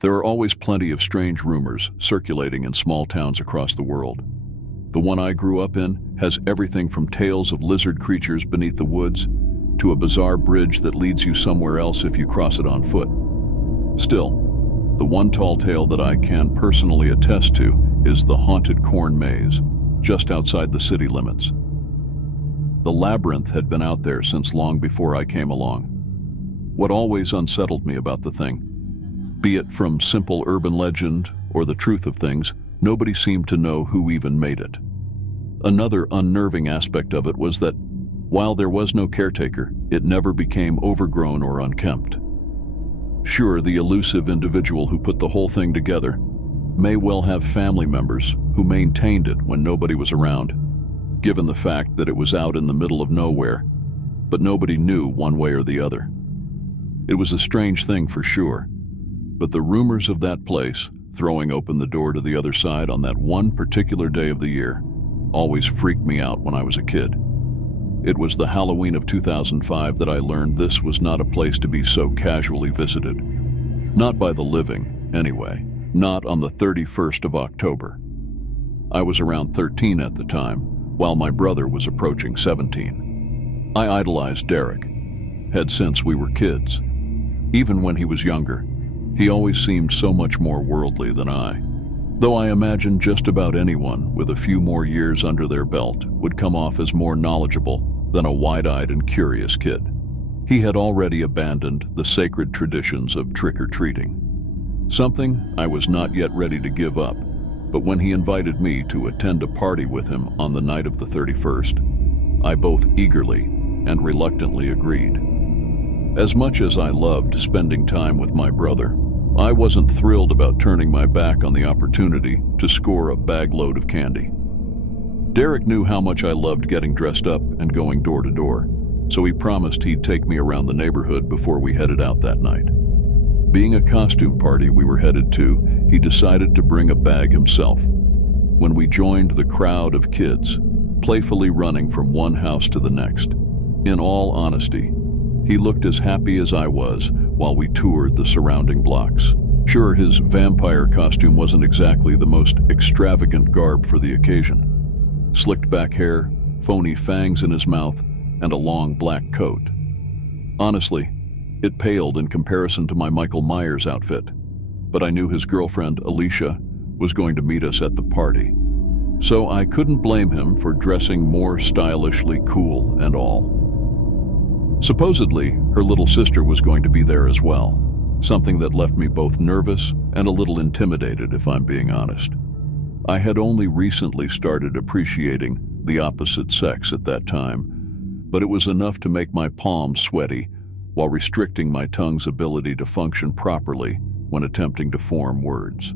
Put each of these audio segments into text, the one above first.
There are always plenty of strange rumors circulating in small towns across the world. The one I grew up in has everything from tales of lizard creatures beneath the woods to a bizarre bridge that leads you somewhere else if you cross it on foot. Still, the one tall tale that I can personally attest to is the haunted corn maze, just outside the city limits. The Labyrinth had been out there since long before I came along. What always unsettled me about the thing, be it from simple urban legend or the truth of things, nobody seemed to know who even made it. Another unnerving aspect of it was that, while there was no caretaker, it never became overgrown or unkempt. Sure, the elusive individual who put the whole thing together may well have family members who maintained it when nobody was around, given the fact that it was out in the middle of nowhere, but nobody knew one way or the other. It was a strange thing for sure, but the rumors of that place, throwing open the door to the other side on that one particular day of the year, always freaked me out when I was a kid. It was the Halloween of 2005 that I learned this was not a place to be so casually visited. Not by the living, anyway. Not on the 31st of October. I was around 13 at the time, while my brother was approaching 17. I idolized Derek. Had since we were kids. Even when he was younger, he always seemed so much more worldly than I. Though I imagine just about anyone with a few more years under their belt would come off as more knowledgeable than a wide-eyed and curious kid. He had already abandoned the sacred traditions of trick-or-treating, something I was not yet ready to give up, but when he invited me to attend a party with him on the night of the 31st, I both eagerly and reluctantly agreed. As much as I loved spending time with my brother, I wasn't thrilled about turning my back on the opportunity to score a bagload of candy. Derek knew how much I loved getting dressed up and going door to door, so he promised he'd take me around the neighborhood before we headed out that night. Being a costume party we were headed to, he decided to bring a bag himself. When we joined the crowd of kids, playfully running from one house to the next, in all honesty, he looked as happy as I was while we toured the surrounding blocks. Sure, his vampire costume wasn't exactly the most extravagant garb for the occasion. Slicked back hair, phony fangs in his mouth, and a long black coat. Honestly, it paled in comparison to my Michael Myers outfit, but I knew his girlfriend, Alicia, was going to meet us at the party. So I couldn't blame him for dressing more stylishly cool and all. Supposedly, her little sister was going to be there as well, something that left me both nervous and a little intimidated, if I'm being honest. I had only recently started appreciating the opposite sex at that time, but it was enough to make my palms sweaty while restricting my tongue's ability to function properly when attempting to form words.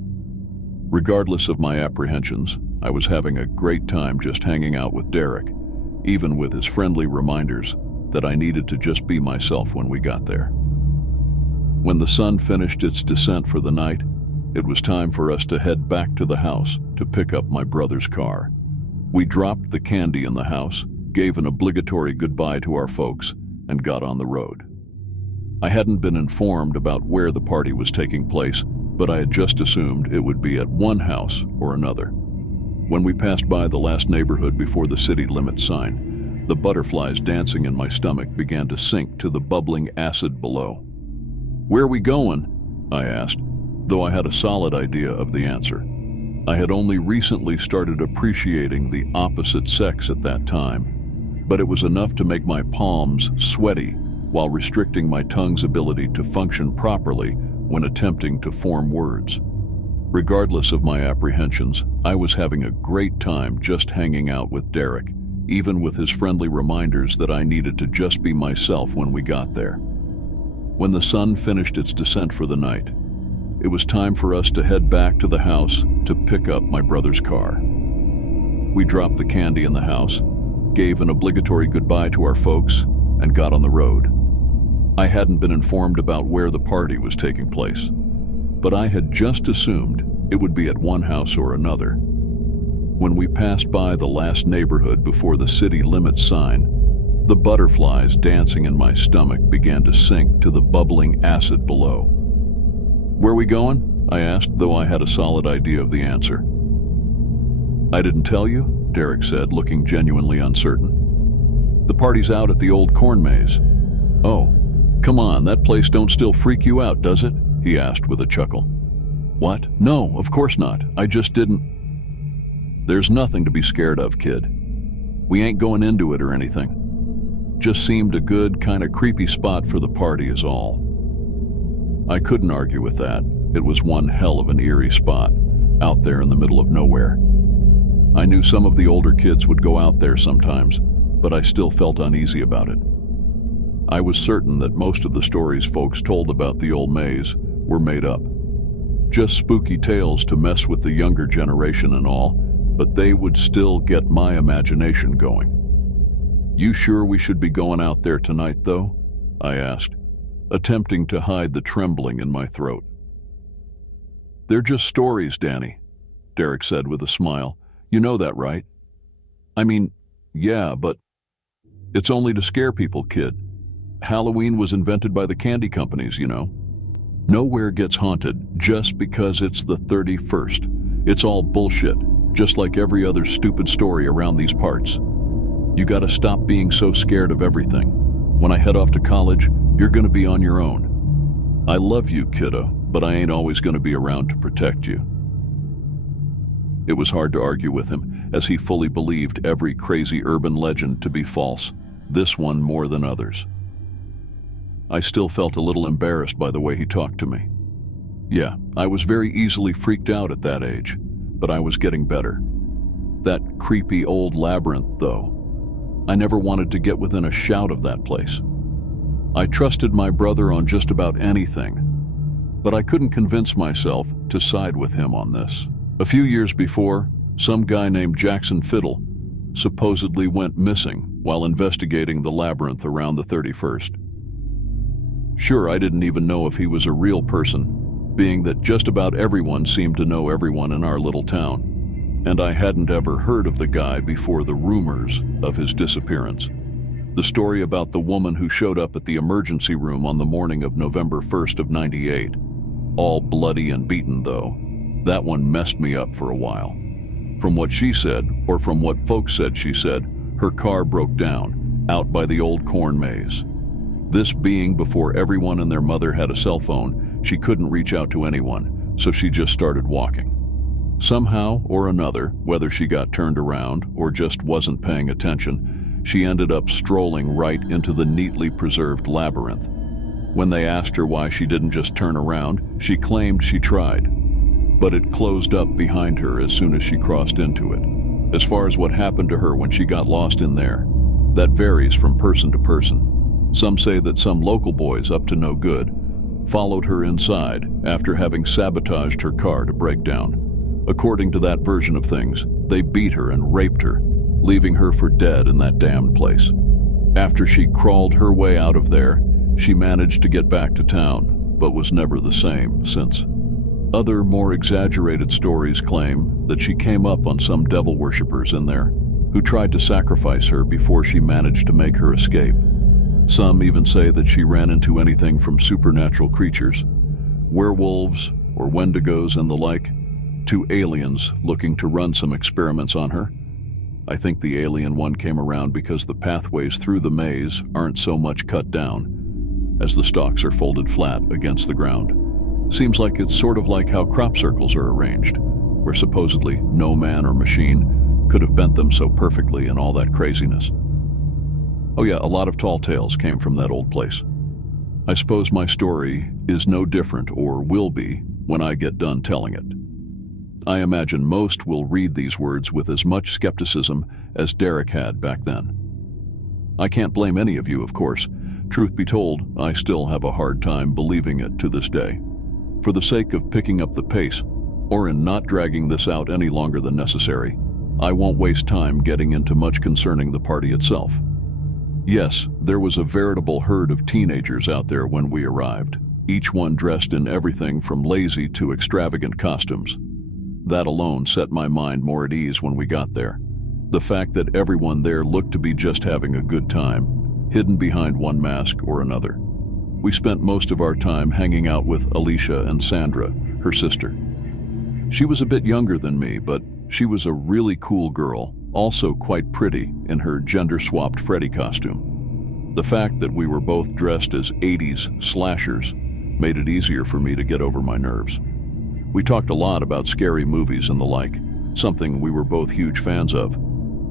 Regardless of my apprehensions, I was having a great time just hanging out with Derek, even with his friendly reminders that I needed to just be myself when we got there. When the sun finished its descent for the night, it was time for us to head back to the house to pick up my brother's car. We dropped the candy in the house, gave an obligatory goodbye to our folks, and got on the road. I hadn't been informed about where the party was taking place, but I had just assumed it would be at one house or another. When we passed by the last neighborhood before the city limits sign, the butterflies dancing in my stomach began to sink to the bubbling acid below. "Where are we going?" I asked, though I had a solid idea of the answer. I had only recently started appreciating the opposite sex at that time, but it was enough to make my palms sweaty while restricting my tongue's ability to function properly when attempting to form words. Regardless of my apprehensions, I was having a great time just hanging out with Derek, even with his friendly reminders that I needed to just be myself when we got there. When the sun finished its descent for the night, it was time for us to head back to the house to pick up my brother's car. We dropped the candy in the house, gave an obligatory goodbye to our folks, and got on the road. I hadn't been informed about where the party was taking place, but I had just assumed it would be at one house or another. When we passed by the last neighborhood before the city limits sign, the butterflies dancing in my stomach began to sink to the bubbling acid below. "Where are we going?" I asked, though I had a solid idea of the answer. I didn't tell you, Derek said, looking genuinely uncertain. The party's out at the old corn maze. Oh, come on, that place don't still freak you out, does it? He asked with a chuckle. What? No, of course not. I just didn't. There's nothing to be scared of, kid. We ain't going into it or anything. Just seemed a good, kind of creepy spot for the party is all. I couldn't argue with that. It was one hell of an eerie spot, out there in the middle of nowhere. I knew some of the older kids would go out there sometimes, but I still felt uneasy about it. I was certain that most of the stories folks told about the old maze were made up. Just spooky tales to mess with the younger generation and all, but they would still get my imagination going. You sure we should be going out there tonight, though? I asked, attempting to hide the trembling in my throat. They're just stories, Danny, Derek said with a smile. You know that, right? I mean, yeah, but it's only to scare people, kid. Halloween was invented by the candy companies, you know. Nowhere gets haunted just because it's the 31st. It's all bullshit, just like every other stupid story around these parts. You gotta stop being so scared of everything. When I head off to college, you're gonna be on your own. I love you, kiddo, but I ain't always gonna be around to protect you. It was hard to argue with him, as he fully believed every crazy urban legend to be false, this one more than others. I still felt a little embarrassed by the way he talked to me. Yeah, I was very easily freaked out at that age, but I was getting better. That creepy old labyrinth, though. I never wanted to get within a shout of that place. I trusted my brother on just about anything, but I couldn't convince myself to side with him on this. A few years before, some guy named Jackson Fiddle supposedly went missing while investigating the labyrinth around the 31st. Sure, I didn't even know if he was a real person, being that just about everyone seemed to know everyone in our little town, and I hadn't ever heard of the guy before the rumors of his disappearance. The story about the woman who showed up at the emergency room on the morning of November 1st of '98, all bloody and beaten though, that one messed me up for a while. From what she said, or from what folks said she said, her car broke down, out by the old corn maze. This being before everyone and their mother had a cell phone, she couldn't reach out to anyone, so she just started walking. Somehow or another, whether she got turned around or just wasn't paying attention, she ended up strolling right into the neatly preserved labyrinth. When they asked her why she didn't just turn around, she claimed she tried, but it closed up behind her as soon as she crossed into it. As far as what happened to her when she got lost in there, that varies from person to person. Some say that some local boys up to no good followed her inside after having sabotaged her car to break down. According to that version of things, they beat her and raped her, leaving her for dead in that damned place. After she crawled her way out of there, she managed to get back to town, but was never the same since. Other, more exaggerated stories claim that she came up on some devil worshippers in there who tried to sacrifice her before she managed to make her escape. Some even say that she ran into anything from supernatural creatures, werewolves or wendigos and the like, to aliens looking to run some experiments on her. I think the alien one came around because the pathways through the maze aren't so much cut down, as the stalks are folded flat against the ground. Seems like it's sort of like how crop circles are arranged, where supposedly no man or machine could have bent them so perfectly and all that craziness. Oh yeah, a lot of tall tales came from that old place. I suppose my story is no different, or will be, when I get done telling it. I imagine most will read these words with as much skepticism as Derek had back then. I can't blame any of you, of course. Truth be told, I still have a hard time believing it to this day. For the sake of picking up the pace, or in not dragging this out any longer than necessary, I won't waste time getting into much concerning the party itself. Yes, there was a veritable herd of teenagers out there when we arrived, each one dressed in everything from lazy to extravagant costumes. That alone set my mind more at ease when we got there. The fact that everyone there looked to be just having a good time, hidden behind one mask or another. We spent most of our time hanging out with Alicia and Sandra, her sister. She was a bit younger than me, but she was a really cool girl, also quite pretty in her gender-swapped Freddy costume. The fact that we were both dressed as 80s slashers made it easier for me to get over my nerves. We talked a lot about scary movies and the like, something we were both huge fans of.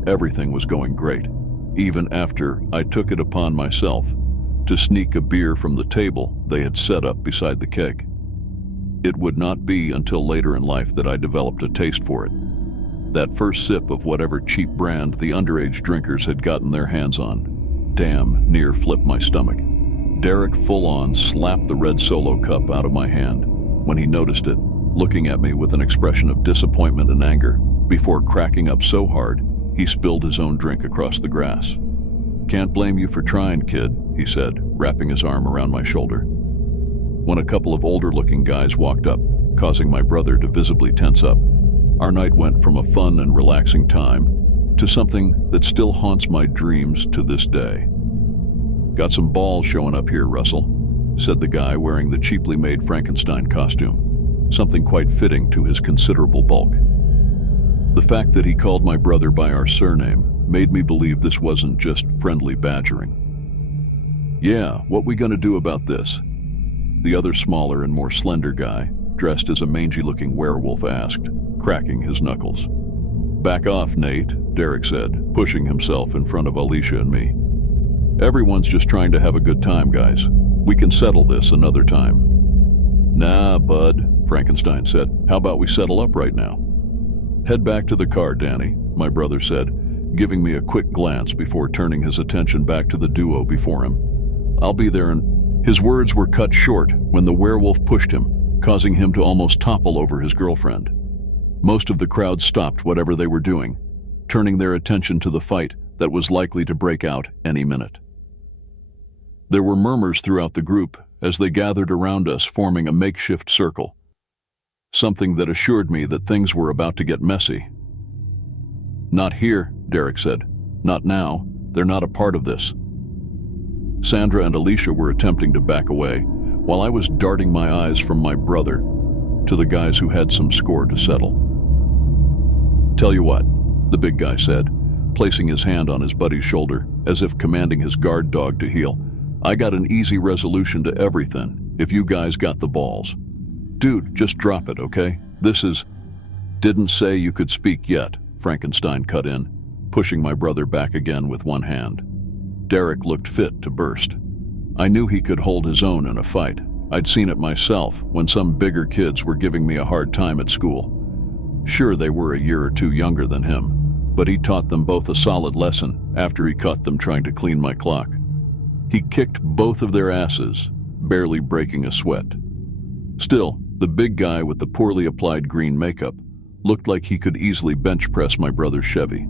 Everything was going great, even after I took it upon myself to sneak a beer from the table they had set up beside the keg. It would not be until later in life that I developed a taste for it. That first sip of whatever cheap brand the underage drinkers had gotten their hands on, damn near flipped my stomach. Derek full-on slapped the red Solo cup out of my hand when he noticed it, looking at me with an expression of disappointment and anger, before cracking up so hard he spilled his own drink across the grass. "Can't blame you for trying, kid," he said, wrapping his arm around my shoulder. When a couple of older-looking guys walked up, causing my brother to visibly tense up, our night went from a fun and relaxing time to something that still haunts my dreams to this day. "Got some balls showing up here, Russell," said the guy wearing the cheaply made Frankenstein costume, something quite fitting to his considerable bulk. The fact that he called my brother by our surname made me believe this wasn't just friendly badgering. "Yeah, what we gonna do about this?" The other smaller and more slender guy, dressed as a mangy-looking werewolf, asked, cracking his knuckles. "Back off, Nate," Derek said, pushing himself in front of Alicia and me. "Everyone's just trying to have a good time, guys. We can settle this another time." "Nah, bud," Frankenstein said. "How about we settle up right now?" "Head back to the car, Danny," my brother said, giving me a quick glance before turning his attention back to the duo before him. "I'll be there in—" His words were cut short when the werewolf pushed him, causing him to almost topple over his girlfriend. Most of the crowd stopped whatever they were doing, turning their attention to the fight that was likely to break out any minute. There were murmurs throughout the group as they gathered around us, forming a makeshift circle, something that assured me that things were about to get messy. "Not here," Derek said. "Not now. They're not a part of this." Sandra and Alicia were attempting to back away, while I was darting my eyes from my brother to the guys who had some score to settle. "Tell you what," the big guy said, placing his hand on his buddy's shoulder as if commanding his guard dog to heel. "I got an easy resolution to everything if you guys got the balls. Dude, just drop it, okay? This is—" "Didn't say you could speak yet," Frankenstein cut in, pushing my brother back again with one hand. Derek looked fit to burst. I knew he could hold his own in a fight. I'd seen it myself when some bigger kids were giving me a hard time at school. Sure, they were a year or two younger than him, but he taught them both a solid lesson after he caught them trying to clean my clock. He kicked both of their asses, barely breaking a sweat. Still, the big guy with the poorly applied green makeup looked like he could easily bench press my brother's Chevy.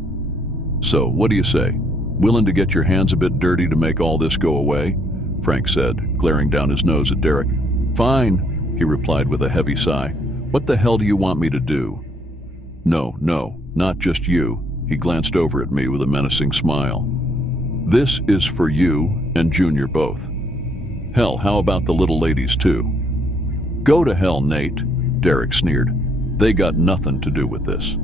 "So, what do you say? Willing to get your hands a bit dirty to make all this go away?" Frank said, glaring down his nose at Derek. "Fine," he replied with a heavy sigh. "What the hell do you want me to do?" No, not just you." He glanced over at me with a menacing smile. "This is for you and Junior both. Hell, how about the little ladies too?" "Go to hell, Nate," Derek sneered. "They got nothing to do with this."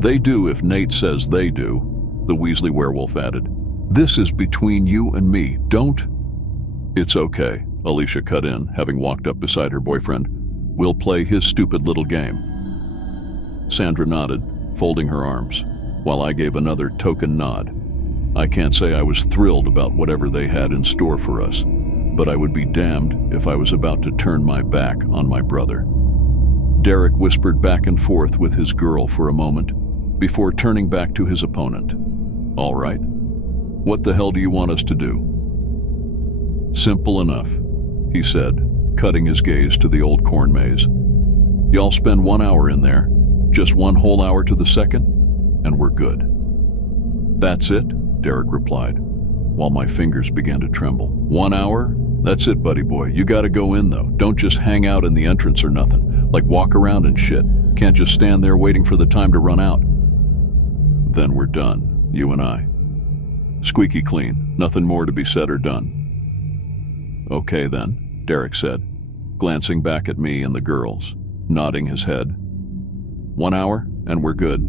"They do if Nate says they do," the Weasley werewolf added. "This is between you and me, don't—" "It's okay," Alicia cut in, having walked up beside her boyfriend. "We'll play his stupid little game." Sandra nodded, folding her arms, while I gave another token nod. I can't say I was thrilled about whatever they had in store for us, but I would be damned if I was about to turn my back on my brother. Derek whispered back and forth with his girl for a moment, before turning back to his opponent. "All right. What the hell do you want us to do?" "Simple enough," he said, cutting his gaze to the old corn maze. "Y'all spend 1 hour in there, just 1 whole hour to the second, and we're good." "That's it?" Derek replied, while my fingers began to tremble. 1 hour? That's it, buddy boy. You gotta go in, though. Don't just hang out in the entrance or nothing. Like walk around and shit. Can't just stand there waiting for the time to run out. Then we're done, you and I. Squeaky clean. Nothing more to be said or done. "Okay then," Derek said. glancing back at me and the girls, nodding his head. 1 hour, and we're good.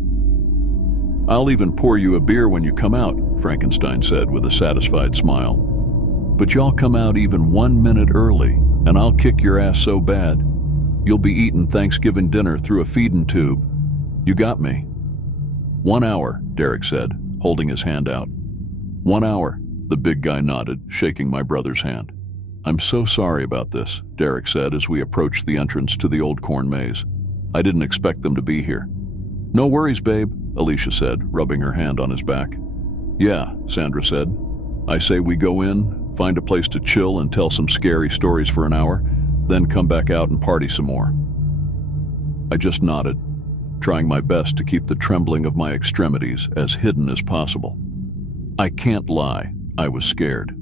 I'll even pour you a beer when you come out, Frankenstein said with a satisfied smile. But y'all come out even 1 minute early, and I'll kick your ass so bad. You'll be eating Thanksgiving dinner through a feeding tube. You got me. 1 hour, Derek said, holding his hand out. 1 hour, the big guy nodded, shaking my brother's hand. I'm so sorry about this, Derek said as we approached the entrance to the old corn maze. I didn't expect them to be here. No worries, babe, Alicia said, rubbing her hand on his back. Yeah, Sandra said. I say we go in, find a place to chill and tell some scary stories for an hour, then come back out and party some more. I just nodded, trying my best to keep the trembling of my extremities as hidden as possible. I can't lie, I was scared,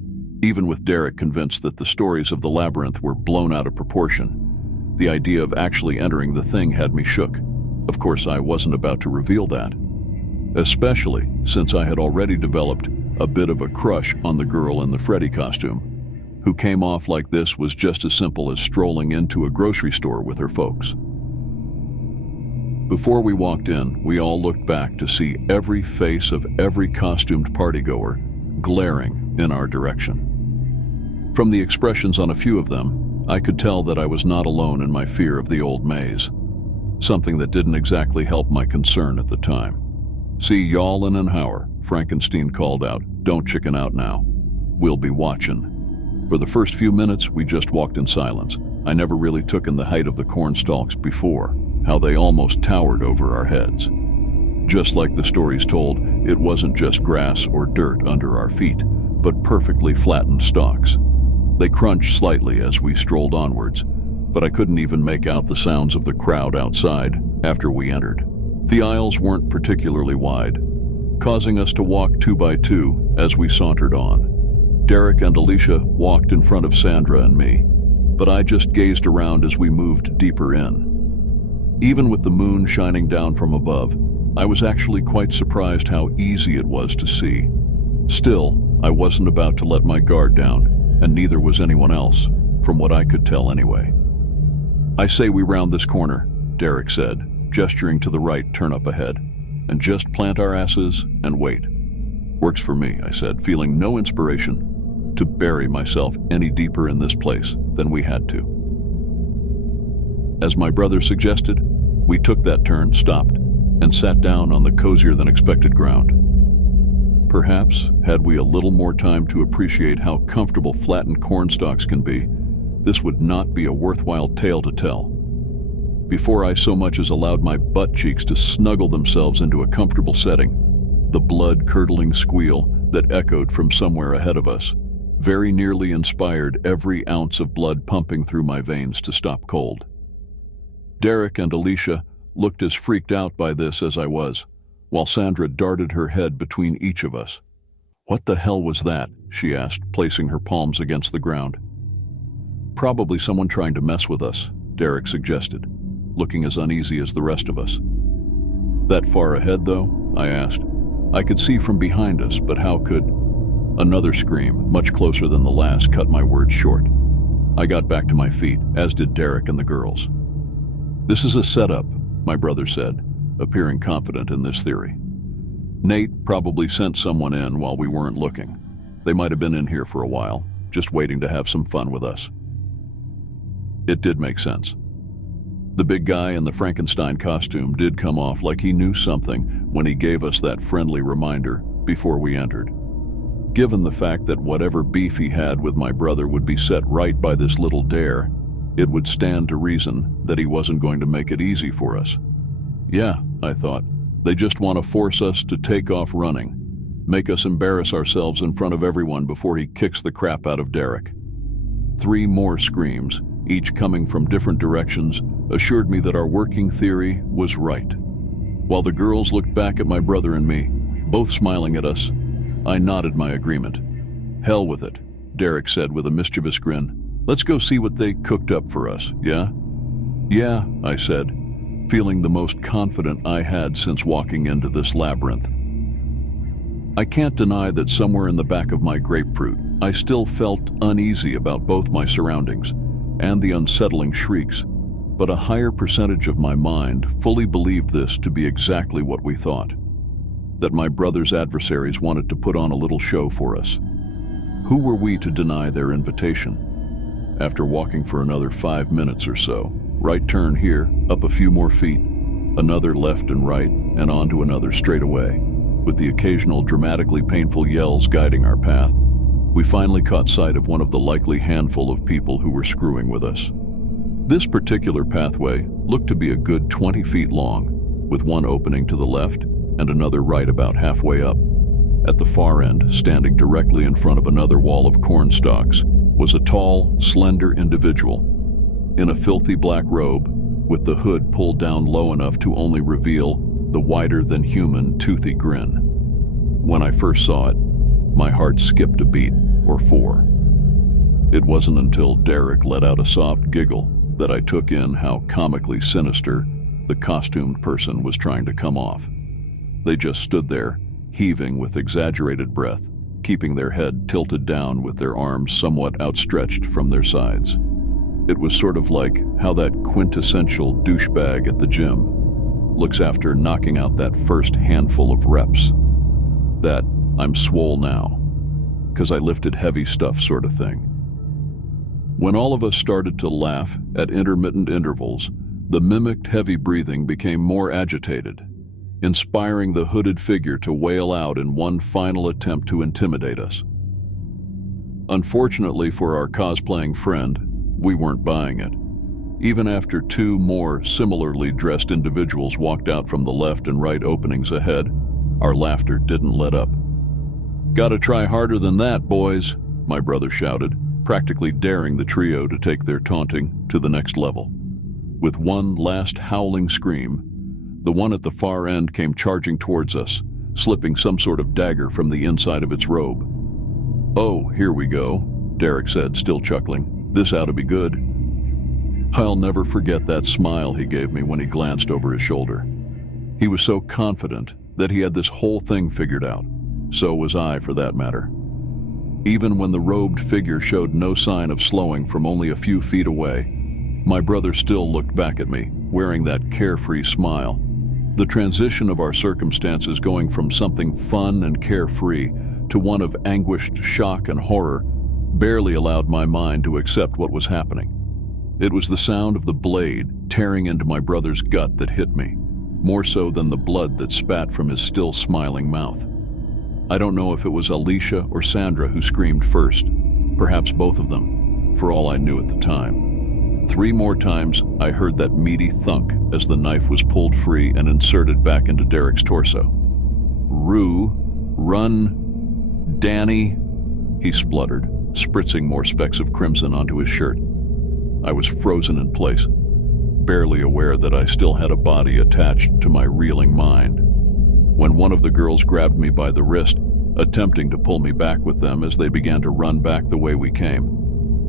even with Derek convinced that the stories of the labyrinth were blown out of proportion. The idea of actually entering the thing had me shook. Of course, I wasn't about to reveal that, especially since I had already developed a bit of a crush on the girl in the Freddy costume, who came off like this was just as simple as strolling into a grocery store with her folks. Before we walked in, we all looked back to see every face of every costumed partygoer glaring in our direction. From the expressions on a few of them, I could tell that I was not alone in my fear of the old maze, something that didn't exactly help my concern at the time. See y'all in an hour, Frankenstein called out. Don't chicken out now. We'll be watching. For the first few minutes, we just walked in silence. I never really took in the height of the corn stalks before, how they almost towered over our heads. Just like the stories told, it wasn't just grass or dirt under our feet, but perfectly flattened stalks. They crunched slightly as we strolled onwards, but I couldn't even make out the sounds of the crowd outside after we entered. The aisles weren't particularly wide, causing us to walk 2 by 2 as we sauntered on. Derek and Alicia walked in front of Sandra and me, but I just gazed around as we moved deeper in. Even with the moon shining down from above, I was actually quite surprised how easy it was to see. Still, I wasn't about to let my guard down, and neither was anyone else, from what I could tell anyway. I say we round this corner, Derek said, gesturing to the right turn up ahead, and just plant our asses and wait. Works for me, I said, feeling no inspiration to bury myself any deeper in this place than we had to. As my brother suggested, we took that turn, stopped, and sat down on the cozier-than-expected ground. Perhaps, had we a little more time to appreciate how comfortable flattened corn stalks can be, this would not be a worthwhile tale to tell. Before I so much as allowed my butt cheeks to snuggle themselves into a comfortable setting, the blood-curdling squeal that echoed from somewhere ahead of us very nearly inspired every ounce of blood pumping through my veins to stop cold. Derek and Alicia looked as freaked out by this as I was, while Sandra darted her head between each of us. What the hell was that? She asked, placing her palms against the ground. Probably someone trying to mess with us, Derek suggested, looking as uneasy as the rest of us. That far ahead, though? I asked. I could see from behind us, but how could... Another scream, much closer than the last, cut my words short. I got back to my feet, as did Derek and the girls. This is a setup, my brother said, appearing confident in this theory. Nate probably sent someone in while we weren't looking. They might have been in here for a while, just waiting to have some fun with us. It did make sense. The big guy in the Frankenstein costume did come off like he knew something when he gave us that friendly reminder before we entered. Given the fact that whatever beef he had with my brother would be set right by this little dare, it would stand to reason that he wasn't going to make it easy for us. Yeah, I thought, they just want to force us to take off running, make us embarrass ourselves in front of everyone before he kicks the crap out of Derek. 3 more screams, each coming from different directions, assured me that our working theory was right. While the girls looked back at my brother and me, both smiling at us, I nodded my agreement. Hell with it, Derek said with a mischievous grin. Let's go see what they cooked up for us, yeah? Yeah, I said, feeling the most confident I had since walking into this labyrinth. I can't deny that somewhere in the back of my grapefruit, I still felt uneasy about both my surroundings, and the unsettling shrieks, but a higher percentage of my mind fully believed this to be exactly what we thought, that my brother's adversaries wanted to put on a little show for us. Who were we to deny their invitation? After walking for another 5 minutes or so, right turn here, up a few more feet, another left and right, and on to another straight away, with the occasional dramatically painful yells guiding our path, we finally caught sight of one of the likely handful of people who were screwing with us. This particular pathway looked to be a good 20 feet long, with one opening to the left and another right about halfway up. At the far end, standing directly in front of another wall of corn stalks, was a tall, slender individual in a filthy black robe with the hood pulled down low enough to only reveal the wider-than-human toothy grin. When I first saw it, my heart skipped a beat or 4. It wasn't until Derek let out a soft giggle that I took in how comically sinister the costumed person was trying to come off. They just stood there, heaving with exaggerated breath, keeping their head tilted down with their arms somewhat outstretched from their sides. It was sort of like how that quintessential douchebag at the gym looks after knocking out that first handful of reps. That "I'm swole now, 'cause I lifted heavy stuff" sort of thing. When all of us started to laugh at intermittent intervals, the mimicked heavy breathing became more agitated, inspiring the hooded figure to wail out in one final attempt to intimidate us. Unfortunately for our cosplaying friend, we weren't buying it. Even after 2 more similarly dressed individuals walked out from the left and right openings ahead, our laughter didn't let up. "Gotta try harder than that, boys," my brother shouted, practically daring the trio to take their taunting to the next level. With one last howling scream, the one at the far end came charging towards us, slipping some sort of dagger from the inside of its robe. "Oh, here we go," Derek said, still chuckling. "This ought to be good." I'll never forget that smile he gave me when he glanced over his shoulder. He was so confident that he had this whole thing figured out. So was I, for that matter. Even when the robed figure showed no sign of slowing from only a few feet away, my brother still looked back at me, wearing that carefree smile. The transition of our circumstances going from something fun and carefree to one of anguished shock and horror barely allowed my mind to accept what was happening. It was the sound of the blade tearing into my brother's gut that hit me, more so than the blood that spat from his still smiling mouth. I don't know if it was Alicia or Sandra who screamed first, perhaps both of them, for all I knew at the time. 3 more times I heard that meaty thunk as the knife was pulled free and inserted back into Derek's torso. "Rue, run, Danny," he spluttered, spritzing more specks of crimson onto his shirt. I was frozen in place, barely aware that I still had a body attached to my reeling mind, when one of the girls grabbed me by the wrist, attempting to pull me back with them as they began to run back the way we came.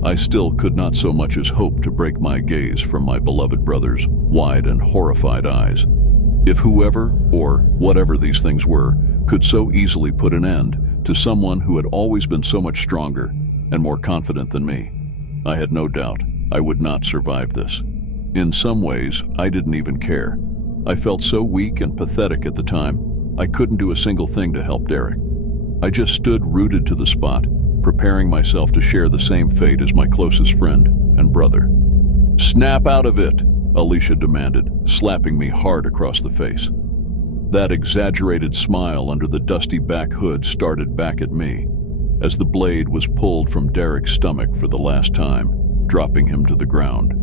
I still could not so much as hope to break my gaze from my beloved brother's wide and horrified eyes. If whoever, or whatever these things were, could so easily put an end to someone who had always been so much stronger and more confident than me, I had no doubt I would not survive this. In some ways, I didn't even care. I felt so weak and pathetic at the time, I couldn't do a single thing to help Derek. I just stood rooted to the spot, preparing myself to share the same fate as my closest friend and brother. "Snap out of it," Alicia demanded, slapping me hard across the face. That exaggerated smile under the dusty back hood started back at me, as the blade was pulled from Derek's stomach for the last time, dropping him to the ground.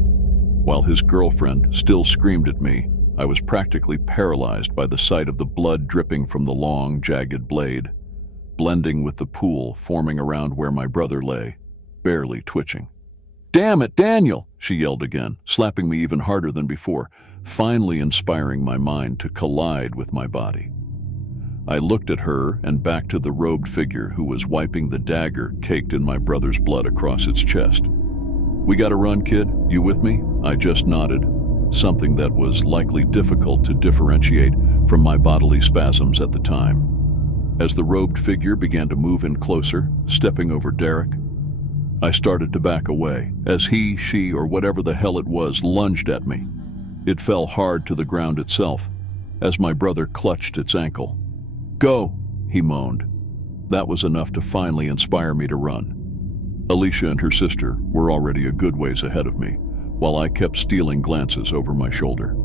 While his girlfriend still screamed at me, I was practically paralyzed by the sight of the blood dripping from the long, jagged blade, blending with the pool forming around where my brother lay, barely twitching. "Damn it, Daniel!" she yelled again, slapping me even harder than before, finally inspiring my mind to collide with my body. I looked at her and back to the robed figure who was wiping the dagger caked in my brother's blood across its chest. "We gotta run, kid. You with me?" I just nodded, something that was likely difficult to differentiate from my bodily spasms at the time. As the robed figure began to move in closer, stepping over Derek, I started to back away, as he, she, or whatever the hell it was lunged at me. It fell hard to the ground itself, as my brother clutched its ankle. "Go!" he moaned. That was enough to finally inspire me to run. Alicia and her sister were already a good ways ahead of me, while I kept stealing glances over my shoulder.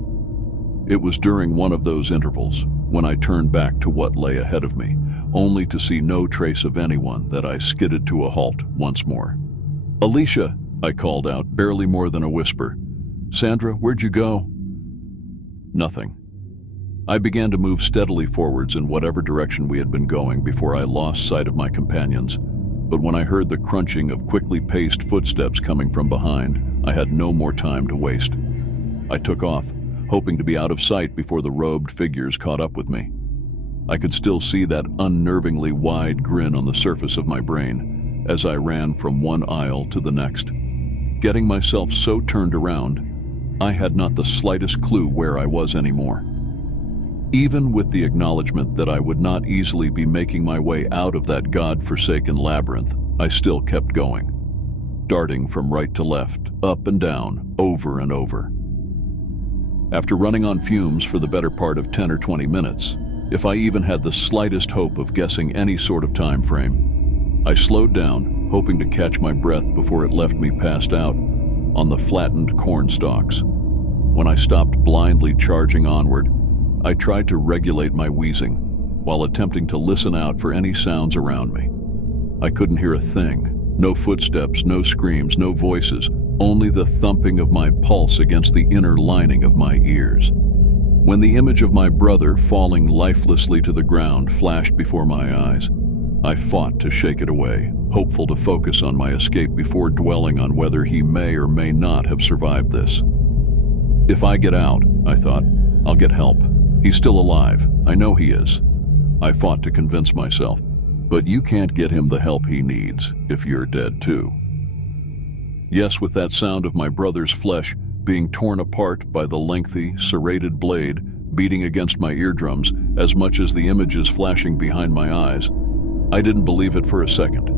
It was during one of those intervals, when I turned back to what lay ahead of me, only to see no trace of anyone, that I skidded to a halt once more. "Alicia!" I called out, barely more than a whisper. "Sandra, where'd you go?" Nothing. I began to move steadily forwards in whatever direction we had been going before I lost sight of my companions, but when I heard the crunching of quickly paced footsteps coming from behind, I had no more time to waste. I took off, hoping to be out of sight before the robed figures caught up with me. I could still see that unnervingly wide grin on the surface of my brain as I ran from one aisle to the next. Getting myself so turned around, I had not the slightest clue where I was anymore. Even with the acknowledgement that I would not easily be making my way out of that god-forsaken labyrinth, I still kept going, darting from right to left, up and down, over and over. After running on fumes for the better part of 10 or 20 minutes, if I even had the slightest hope of guessing any sort of time frame, I slowed down, hoping to catch my breath before it left me passed out on the flattened corn stalks. When I stopped blindly charging onward, I tried to regulate my wheezing while attempting to listen out for any sounds around me. I couldn't hear a thing. No footsteps, no screams, no voices, only the thumping of my pulse against the inner lining of my ears. When the image of my brother falling lifelessly to the ground flashed before my eyes, I fought to shake it away, hopeful to focus on my escape before dwelling on whether he may or may not have survived this. If I get out, I thought, I'll get help. He's still alive. I know he is. I fought to convince myself, but you can't get him the help he needs if you're dead too. Yes, with that sound of my brother's flesh being torn apart by the lengthy, serrated blade beating against my eardrums as much as the images flashing behind my eyes, I didn't believe it for a second,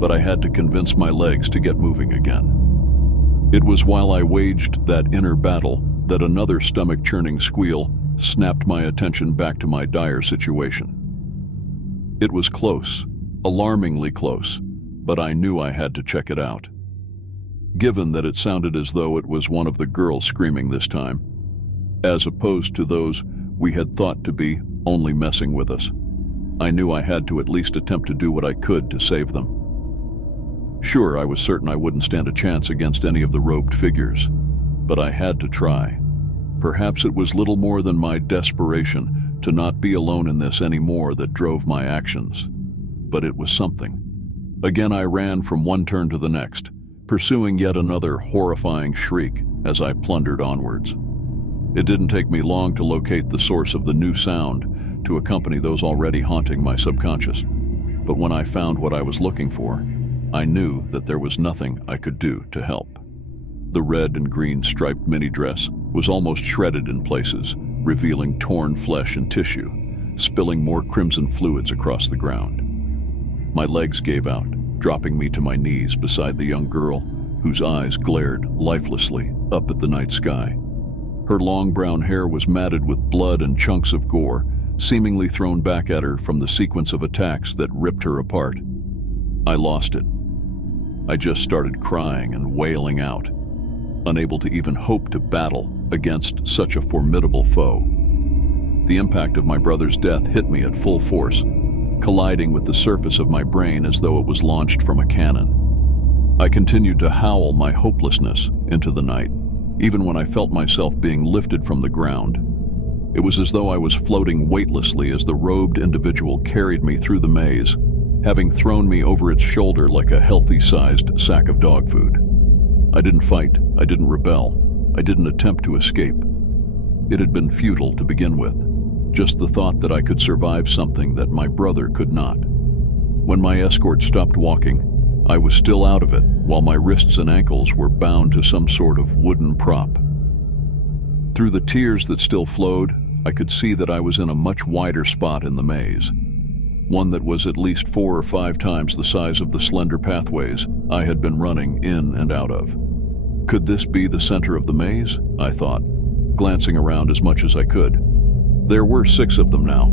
but I had to convince my legs to get moving again. It was while I waged that inner battle that another stomach-churning squeal snapped my attention back to my dire situation. It was close, alarmingly close, but I knew I had to check it out. Given that it sounded as though it was one of the girls screaming this time, as opposed to those we had thought to be only messing with us, I knew I had to at least attempt to do what I could to save them. Sure, I was certain I wouldn't stand a chance against any of the robed figures, but I had to try. Perhaps it was little more than my desperation to not be alone in this anymore that drove my actions, but it was something. Again, I ran from one turn to the next, pursuing yet another horrifying shriek as I plundered onwards. It didn't take me long to locate the source of the new sound to accompany those already haunting my subconscious. But when I found what I was looking for, I knew that there was nothing I could do to help. The red and green striped mini dress was almost shredded in places, revealing torn flesh and tissue, spilling more crimson fluids across the ground. My legs gave out, dropping me to my knees beside the young girl, whose eyes glared lifelessly up at the night sky. Her long brown hair was matted with blood and chunks of gore, seemingly thrown back at her from the sequence of attacks that ripped her apart. I lost it. I just started crying and wailing out, unable to even hope to battle against such a formidable foe. The impact of my brother's death hit me at full force, colliding with the surface of my brain as though it was launched from a cannon. I continued to howl my hopelessness into the night, even when I felt myself being lifted from the ground. It was as though I was floating weightlessly as the robed individual carried me through the maze, having thrown me over its shoulder like a healthy-sized sack of dog food. I didn't fight, I didn't rebel, I didn't attempt to escape. It had been futile to begin with, just the thought that I could survive something that my brother could not. When my escort stopped walking, I was still out of it, while my wrists and ankles were bound to some sort of wooden prop. Through the tears that still flowed, I could see that I was in a much wider spot in the maze, one that was at least 4 or 5 times the size of the slender pathways I had been running in and out of. Could this be the center of the maze? I thought, glancing around as much as I could. There were 6 of them now,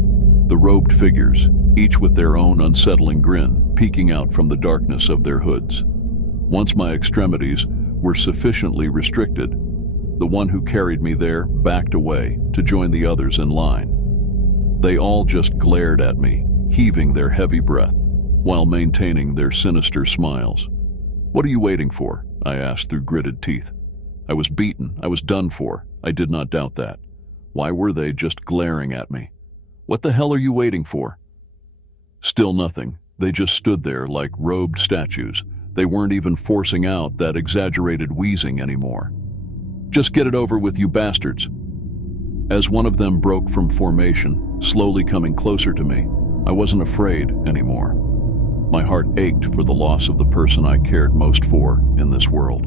the robed figures, each with their own unsettling grin peeking out from the darkness of their hoods. Once my extremities were sufficiently restricted, the one who carried me there backed away to join the others in line. They all just glared at me, heaving their heavy breath, while maintaining their sinister smiles. "What are you waiting for?" I asked through gritted teeth. I was beaten, I was done for, I did not doubt that. Why were they just glaring at me? "What the hell are you waiting for?" Still nothing. They just stood there like robed statues. They weren't even forcing out that exaggerated wheezing anymore. "Just get it over with, you bastards." As one of them broke from formation, slowly coming closer to me, I wasn't afraid anymore. My heart ached for the loss of the person I cared most for in this world.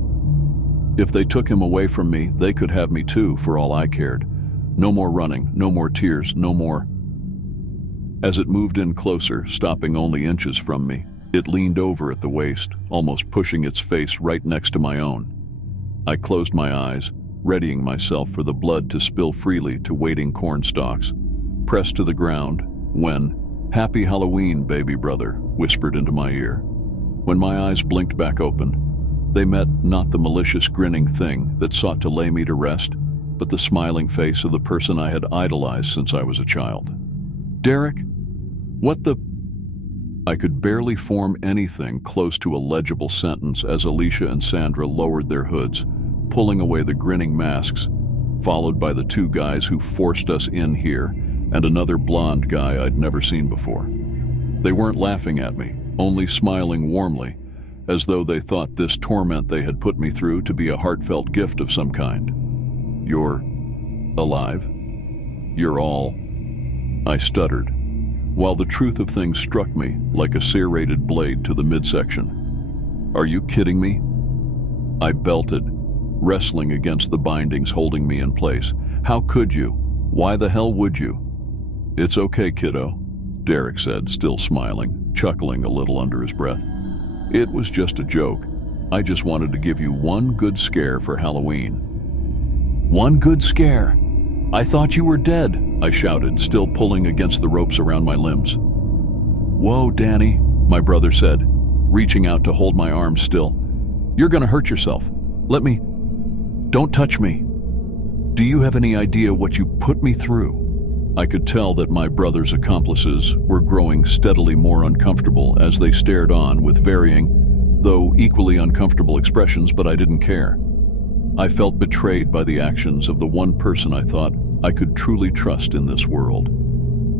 If they took him away from me, they could have me too, for all I cared. No more running, no more tears, no more. As it moved in closer, stopping only inches from me, it leaned over at the waist, almost pushing its face right next to my own. I closed my eyes, readying myself for the blood to spill freely to waiting corn stalks, pressed to the ground, when, "Happy Halloween, baby brother," whispered into my ear. When my eyes blinked back open, they met not the malicious grinning thing that sought to lay me to rest, but the smiling face of the person I had idolized since I was a child. "Derek? What the—" I could barely form anything close to a legible sentence as Alicia and Sandra lowered their hoods, pulling away the grinning masks, followed by the 2 guys who forced us in here and another blonde guy I'd never seen before. They weren't laughing at me, only smiling warmly, as though they thought this torment they had put me through to be a heartfelt gift of some kind. "You're alive? You're all—" I stuttered, while the truth of things struck me like a serrated blade to the midsection. "Are you kidding me?" I belted, wrestling against the bindings holding me in place. "How could you? Why the hell would you?" "It's okay, kiddo," Derek said, still smiling, chuckling a little under his breath. "It was just a joke. I just wanted to give you one good scare for Halloween." "One good scare? I thought you were dead," I shouted, still pulling against the ropes around my limbs. "Whoa, Danny," my brother said, reaching out to hold my arms still. "You're gonna hurt yourself. Let me— Don't touch me. Do you have any idea what you put me through?" I could tell that my brother's accomplices were growing steadily more uncomfortable as they stared on with varying, though equally uncomfortable expressions, but I didn't care. I felt betrayed by the actions of the one person I thought I could truly trust in this world.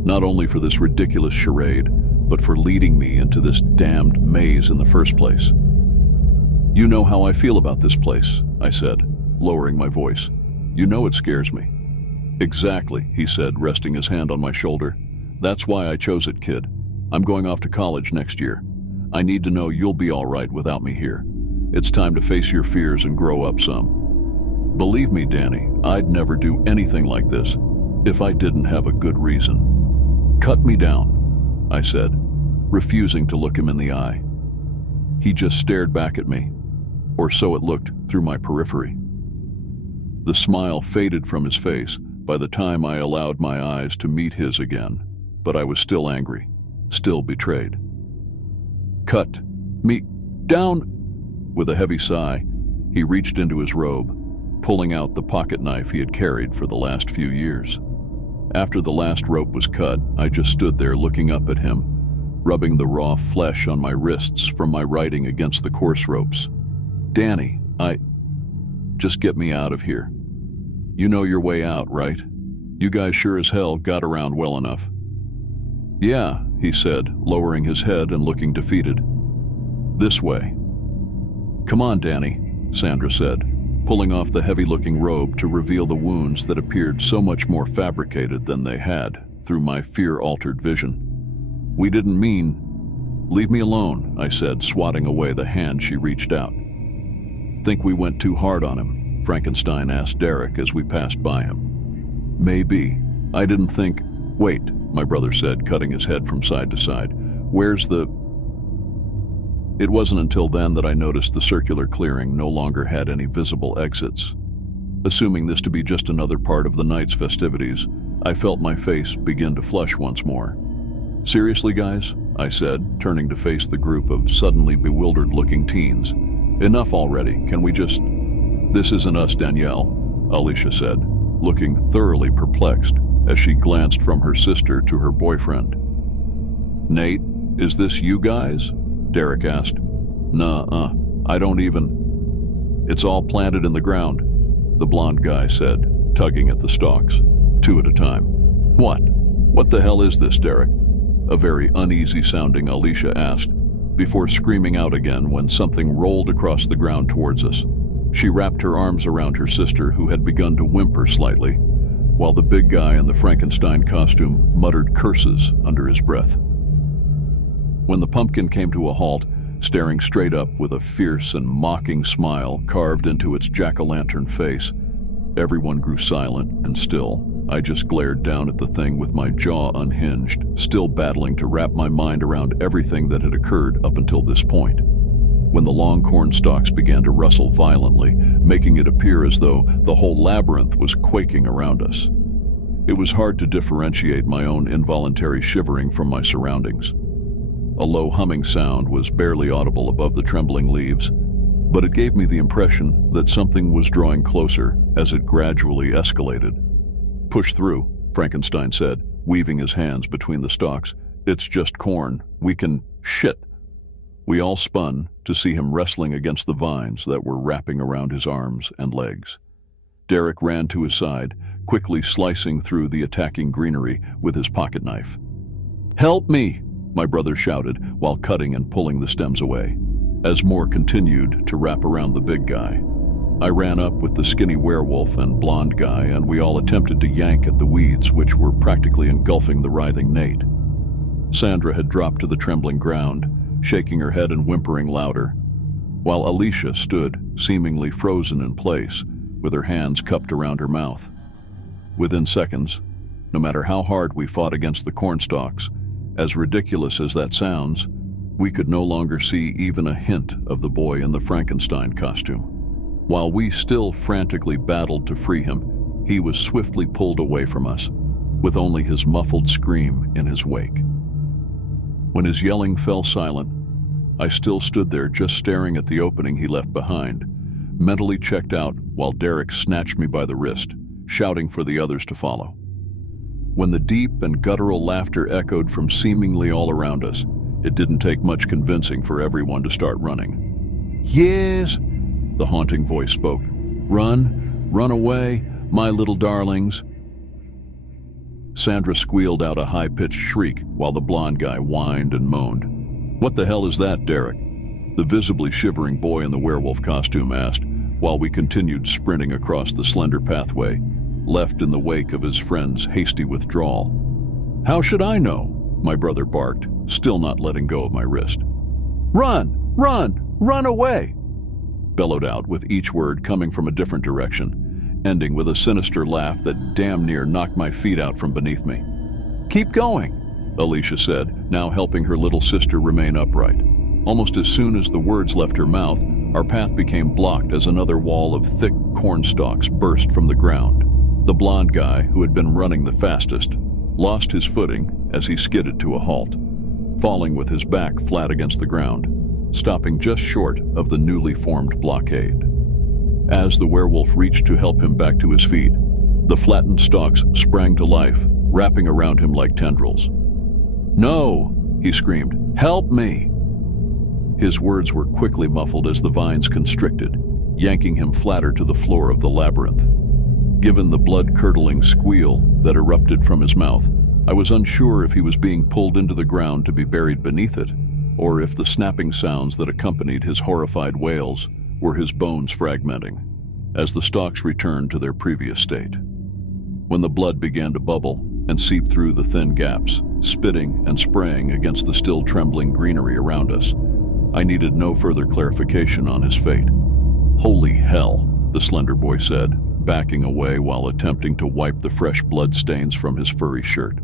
Not only for this ridiculous charade, but for leading me into this damned maze in the first place. "You know how I feel about this place," I said, lowering my voice. "You know it scares me." "Exactly," he said, resting his hand on my shoulder. "That's why I chose it, kid. I'm going off to college next year. I need to know you'll be all right without me here. It's time to face your fears and grow up some." Believe me, Danny, I'd never do anything like this if I didn't have a good reason. "Cut me down," I said, refusing to look him in the eye. He just stared back at me, or so it looked through my periphery. The smile faded from his face by the time I allowed my eyes to meet his again, but I was still angry, still betrayed. "Cut me down!" With a heavy sigh, he reached into his robe, pulling out the pocket knife he had carried for the last few years. After the last rope was cut, I just stood there looking up at him, rubbing the raw flesh on my wrists from my riding against the course ropes. "Danny, just get me out of here. You know your way out, right? You guys sure as hell got around well enough." "Yeah," he said, lowering his head and looking defeated. "This way." "Come on, Danny," Sandra said, pulling off the heavy-looking robe to reveal the wounds that appeared so much more fabricated than they had through my fear-altered vision. "We didn't mean—" "Leave me alone," I said, swatting away the hand she reached out. "Think we went too hard on him?" Frankenstein asked Derek as we passed by him. "Maybe. I didn't think—" "Wait," my brother said, cutting his head from side to side. "Where's the—" It wasn't until then that I noticed the circular clearing no longer had any visible exits. Assuming this to be just another part of the night's festivities, I felt my face begin to flush once more. "Seriously, guys?" I said, turning to face the group of suddenly bewildered-looking teens. "Enough already, can we just—" "This isn't us, Danielle," Alicia said, looking thoroughly perplexed as she glanced from her sister to her boyfriend. "Nate, is this you guys?" Derek asked. "Nuh-uh, I don't even—" "It's all planted in the ground," the blonde guy said, tugging at the stalks, 2 at a time. What the hell is this, Derek?" a very uneasy-sounding Alicia asked, before screaming out again when something rolled across the ground towards us. She wrapped her arms around her sister, who had begun to whimper slightly, while the big guy in the Frankenstein costume muttered curses under his breath. When the pumpkin came to a halt, staring straight up with a fierce and mocking smile carved into its jack-o'-lantern face, everyone grew silent and still. I just glared down at the thing with my jaw unhinged, still battling to wrap my mind around everything that had occurred up until this point. When the long corn stalks began to rustle violently, making it appear as though the whole labyrinth was quaking around us. It was hard to differentiate my own involuntary shivering from my surroundings. A low humming sound was barely audible above the trembling leaves, but it gave me the impression that something was drawing closer as it gradually escalated. "Push through," Frankenstein said, weaving his hands between the stalks. "It's just corn. We can—" "Shit!" We all spun to see him wrestling against the vines that were wrapping around his arms and legs. Derek ran to his side, quickly slicing through the attacking greenery with his pocket knife. "Help me!" my brother shouted while cutting and pulling the stems away, as more continued to wrap around the big guy. I ran up with the skinny werewolf and blonde guy, and we all attempted to yank at the weeds, which were practically engulfing the writhing Nate. Sandra had dropped to the trembling ground, shaking her head and whimpering louder, while Alicia stood, seemingly frozen in place, with her hands cupped around her mouth. Within seconds, no matter how hard we fought against the cornstalks, as ridiculous as that sounds, we could no longer see even a hint of the boy in the Frankenstein costume. While we still frantically battled to free him, he was swiftly pulled away from us, with only his muffled scream in his wake. When his yelling fell silent, I still stood there just staring at the opening he left behind, mentally checked out while Derek snatched me by the wrist, shouting for the others to follow. When the deep and guttural laughter echoed from seemingly all around us, it didn't take much convincing for everyone to start running. "Yes," the haunting voice spoke. Run away, my little darlings." Sandra squealed out a high-pitched shriek while the blonde guy whined and moaned. "What the hell is that, Derek?" the visibly shivering boy in the werewolf costume asked, while we continued sprinting across the slender pathway, left in the wake of his friend's hasty withdrawal. "How should I know?" my brother barked, still not letting go of my wrist. Run away!" bellowed out, with each word coming from a different direction, ending with a sinister laugh that damn near knocked my feet out from beneath me. "Keep going," Alicia said, now helping her little sister remain upright. Almost as soon as the words left her mouth, our path became blocked as another wall of thick cornstalks burst from the ground. The blonde guy, who had been running the fastest, lost his footing as he skidded to a halt, falling with his back flat against the ground, stopping just short of the newly formed blockade. As the werewolf reached to help him back to his feet, the flattened stalks sprang to life, wrapping around him like tendrils. "No!" he screamed. "Help me!" His words were quickly muffled as the vines constricted, yanking him flatter to the floor of the labyrinth. Given the blood-curdling squeal that erupted from his mouth, I was unsure if he was being pulled into the ground to be buried beneath it, or if the snapping sounds that accompanied his horrified wails were his bones fragmenting, as the stalks returned to their previous state. When the blood began to bubble and seep through the thin gaps, spitting and spraying against the still trembling greenery around us, I needed no further clarification on his fate. "Holy hell," the slender boy said, backing away while attempting to wipe the fresh blood stains from his furry shirt.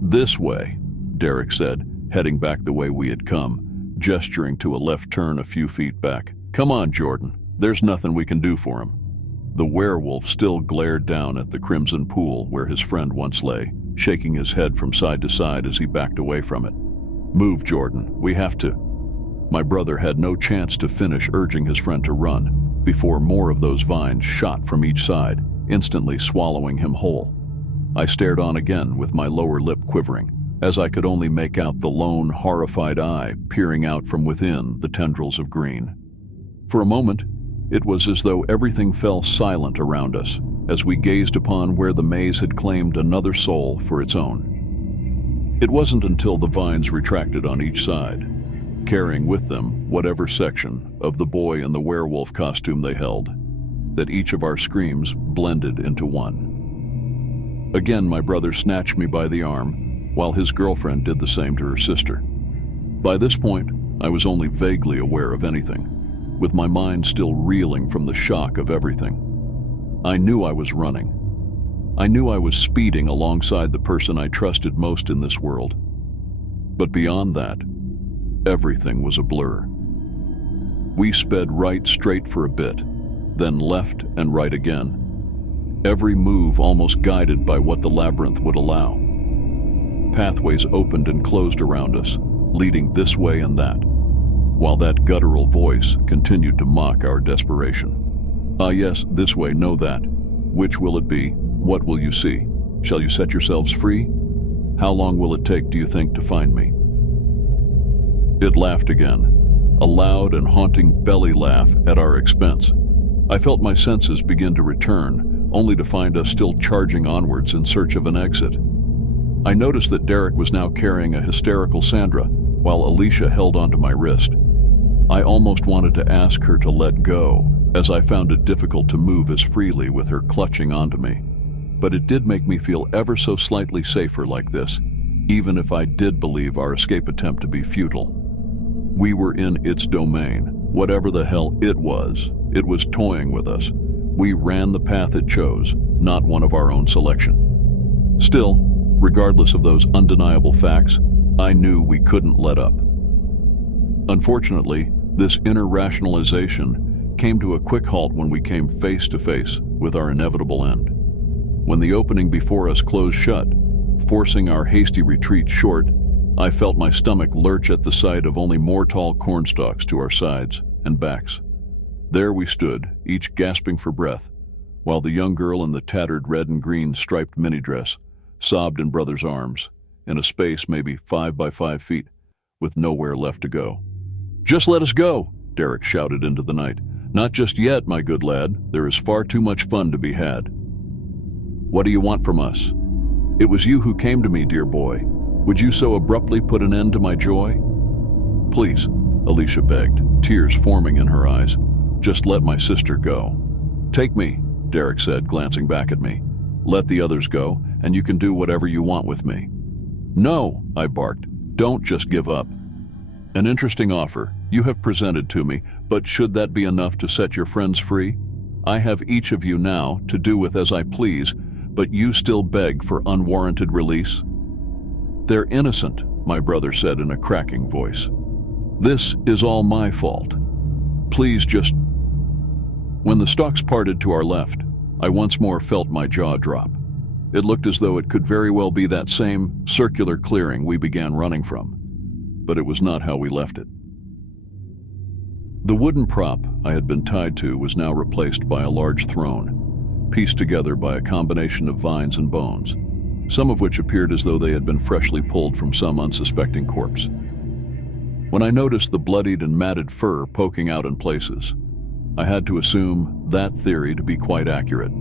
"This way," Derek said, heading back the way we had come, gesturing to a left turn a few feet back. "Come on, Jordan. There's nothing we can do for him." The werewolf still glared down at the crimson pool where his friend once lay, shaking his head from side to side as he backed away from it. "Move, Jordan. We have to." My brother had no chance to finish urging his friend to run before more of those vines shot from each side, instantly swallowing him whole. I stared on again with my lower lip quivering, as I could only make out the lone, horrified eye peering out from within the tendrils of green. For a moment, it was as though everything fell silent around us as we gazed upon where the maze had claimed another soul for its own. It wasn't until the vines retracted on each side, carrying with them whatever section of the boy in the werewolf costume they held, that each of our screams blended into one. Again, my brother snatched me by the arm, while his girlfriend did the same to her sister. By this point, I was only vaguely aware of anything, with my mind still reeling from the shock of everything. I knew I was running. I knew I was speeding alongside the person I trusted most in this world. But beyond that, everything was a blur. We sped right straight for a bit, then left and right again, every move almost guided by what the labyrinth would allow. Pathways opened and closed around us, leading this way and that, while that guttural voice continued to mock our desperation. "Ah yes, this way, know that. Which will it be? What will you see? Shall you set yourselves free? How long will it take, do you think, to find me?" It laughed again, a loud and haunting belly laugh at our expense. I felt my senses begin to return, only to find us still charging onwards in search of an exit. I noticed that Derek was now carrying a hysterical Sandra, while Alicia held onto my wrist. I almost wanted to ask her to let go, as I found it difficult to move as freely with her clutching onto me. But it did make me feel ever so slightly safer like this, even if I did believe our escape attempt to be futile. We were in its domain. Whatever the hell it was toying with us. We ran the path it chose, not one of our own selection. Still, regardless of those undeniable facts, I knew we couldn't let up. Unfortunately, this inner rationalization came to a quick halt when we came face to face with our inevitable end. When the opening before us closed shut, forcing our hasty retreat short, I felt my stomach lurch at the sight of only more tall cornstalks to our sides and backs. There we stood, each gasping for breath, while the young girl in the tattered red and green striped mini-dress sobbed in brother's arms, in a space maybe 5 by 5 feet, with nowhere left to go. "Just let us go," Derek shouted into the night. "Not just yet, my good lad. There is far too much fun to be had." "What do you want from us?" "It was you who came to me, dear boy. Would you so abruptly put an end to my joy?" "Please," Alicia begged, tears forming in her eyes. "Just let my sister go." "Take me," Derek said, glancing back at me. "Let the others go, and you can do whatever you want with me." "No," I barked. "Don't just give up." "An interesting offer you have presented to me, but should that be enough to set your friends free? I have each of you now to do with as I please, but you still beg for unwarranted release?" "They're innocent," my brother said in a cracking voice. "This is all my fault. Please just..." When the stalks parted to our left, I once more felt my jaw drop. It looked as though it could very well be that same circular clearing we began running from, but it was not how we left it. The wooden prop I had been tied to was now replaced by a large throne, pieced together by a combination of vines and bones, some of which appeared as though they had been freshly pulled from some unsuspecting corpse. When I noticed the bloodied and matted fur poking out in places, I had to assume that theory to be quite accurate.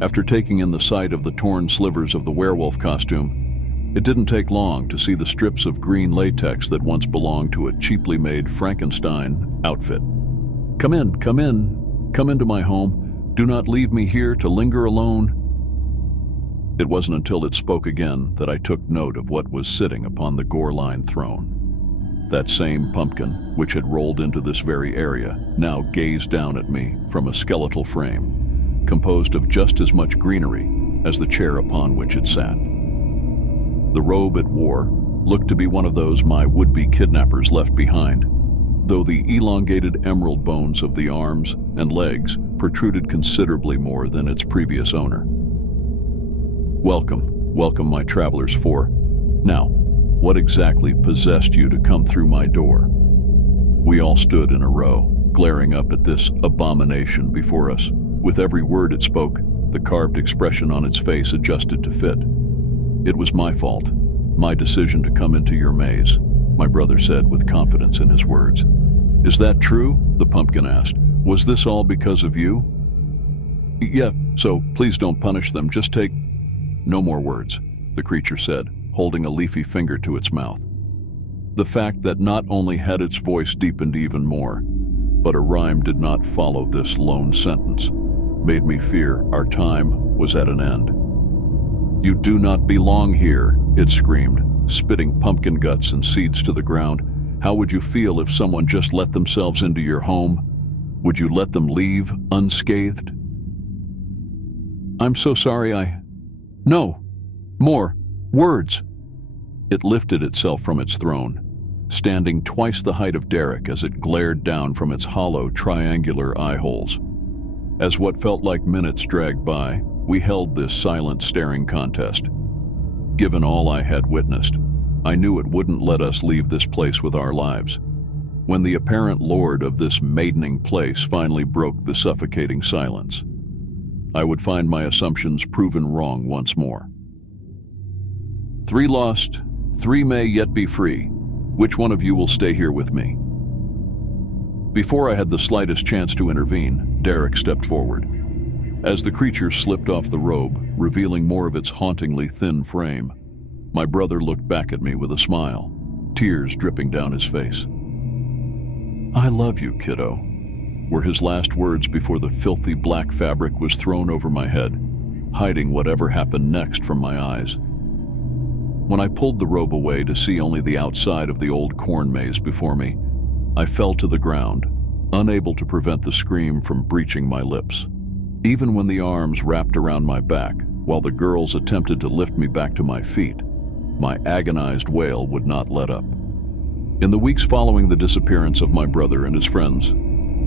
After taking in the sight of the torn slivers of the werewolf costume, it didn't take long to see the strips of green latex that once belonged to a cheaply made Frankenstein outfit. Come into my home. Do not leave me here to linger alone." It wasn't until it spoke again that I took note of what was sitting upon the gore-lined throne. That same pumpkin, which had rolled into this very area, now gazed down at me from a skeletal frame, composed of just as much greenery as the chair upon which it sat. The robe it wore, looked to be one of those my would-be kidnappers left behind, though the elongated emerald bones of the arms and legs protruded considerably more than its previous owner. Welcome, my travelers four. Now, what exactly possessed you to come through my door? We all stood in a row, glaring up at this abomination before us. With every word it spoke, the carved expression on its face adjusted to fit. It was my fault, my decision to come into your maze, my brother said with confidence in his words. Is that true? The pumpkin asked. Was this all because of you? Yeah, so please don't punish them, just take... No more words, the creature said, holding a leafy finger to its mouth. The fact that not only had its voice deepened even more, but a rhyme did not follow this lone sentence, made me fear our time was at an end. You do not belong here, it screamed, spitting pumpkin guts and seeds to the ground. How would you feel if someone just let themselves into your home? Would you let them leave unscathed? I'm so sorry, No, more words. It lifted itself from its throne, standing twice the height of Derek as it glared down from its hollow, triangular eye holes. As what felt like minutes dragged by, we held this silent staring contest. Given all I had witnessed, I knew it wouldn't let us leave this place with our lives. When the apparent lord of this maidening place finally broke the suffocating silence, I would find my assumptions proven wrong once more. 3 lost, 3 may yet be free. Which one of you will stay here with me? Before I had the slightest chance to intervene, Derek stepped forward. As the creature slipped off the robe, revealing more of its hauntingly thin frame, my brother looked back at me with a smile, tears dripping down his face. I love you, kiddo, were his last words before the filthy black fabric was thrown over my head, hiding whatever happened next from my eyes. When I pulled the robe away to see only the outside of the old corn maze before me, I fell to the ground, unable to prevent the scream from breaching my lips. Even when the arms wrapped around my back, while the girls attempted to lift me back to my feet, my agonized wail would not let up. In the weeks following the disappearance of my brother and his friends,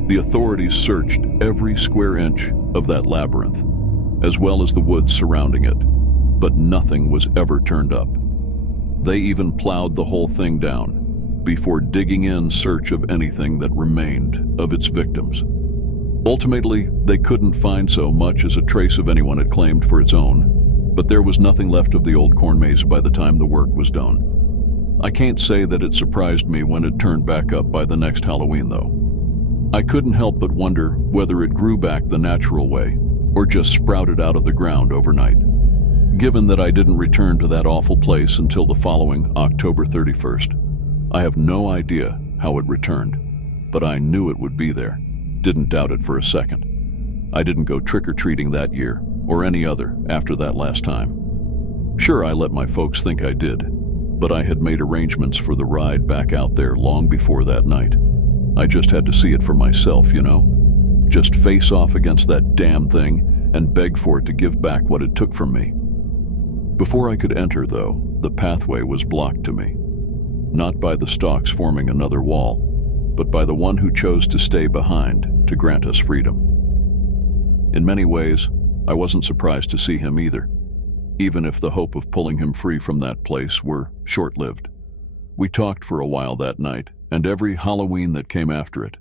the authorities searched every square inch of that labyrinth, as well as the woods surrounding it, but nothing was ever turned up. They even plowed the whole thing down before digging in search of anything that remained of its victims. Ultimately, they couldn't find so much as a trace of anyone it claimed for its own, but there was nothing left of the old corn maze by the time the work was done. I can't say that it surprised me when it turned back up by the next Halloween, though. I couldn't help but wonder whether it grew back the natural way or just sprouted out of the ground overnight. Given that I didn't return to that awful place until the following October 31st, I have no idea how it returned, but I knew it would be there. Didn't doubt it for a second. I didn't go trick-or-treating that year, or any other, after that last time. Sure, I let my folks think I did, but I had made arrangements for the ride back out there long before that night. I just had to see it for myself, you know? Just face off against that damn thing and beg for it to give back what it took from me. Before I could enter, though, the pathway was blocked to me. Not by the stalks forming another wall, but by the one who chose to stay behind to grant us freedom. In many ways, I wasn't surprised to see him either, even if the hope of pulling him free from that place were short-lived. We talked for a while that night, and every Halloween that came after it.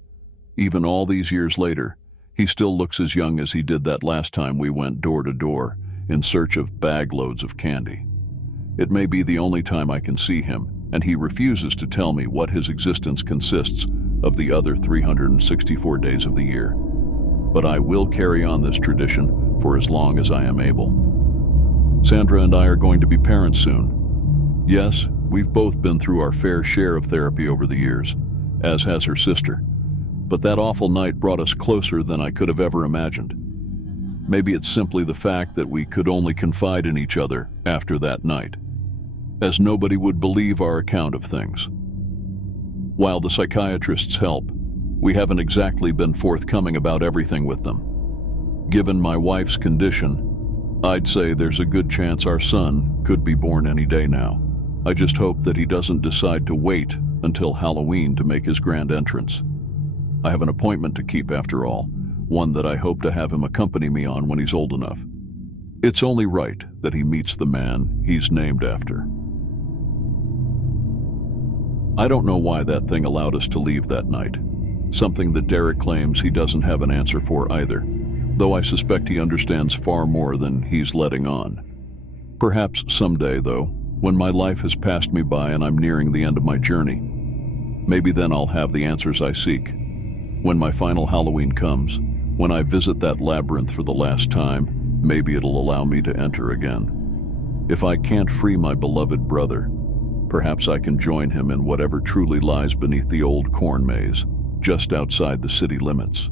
Even all these years later, he still looks as young as he did that last time we went door to door in search of bag loads of candy. It may be the only time I can see him, and he refuses to tell me what his existence consists of the other 364 days of the year. But I will carry on this tradition for as long as I am able. Sandra and I are going to be parents soon. Yes, we've both been through our fair share of therapy over the years, as has her sister. But that awful night brought us closer than I could have ever imagined. Maybe it's simply the fact that we could only confide in each other after that night, as nobody would believe our account of things. While the psychiatrists help, we haven't exactly been forthcoming about everything with them. Given my wife's condition, I'd say there's a good chance our son could be born any day now. I just hope that he doesn't decide to wait until Halloween to make his grand entrance. I have an appointment to keep after all, one that I hope to have him accompany me on when he's old enough. It's only right that he meets the man he's named after. I don't know why that thing allowed us to leave that night. Something that Derek claims he doesn't have an answer for either, though I suspect he understands far more than he's letting on. Perhaps someday, though, when my life has passed me by and I'm nearing the end of my journey, maybe then I'll have the answers I seek. When my final Halloween comes, when I visit that labyrinth for the last time, maybe it'll allow me to enter again. If I can't free my beloved brother, perhaps I can join him in whatever truly lies beneath the old corn maze, just outside the city limits.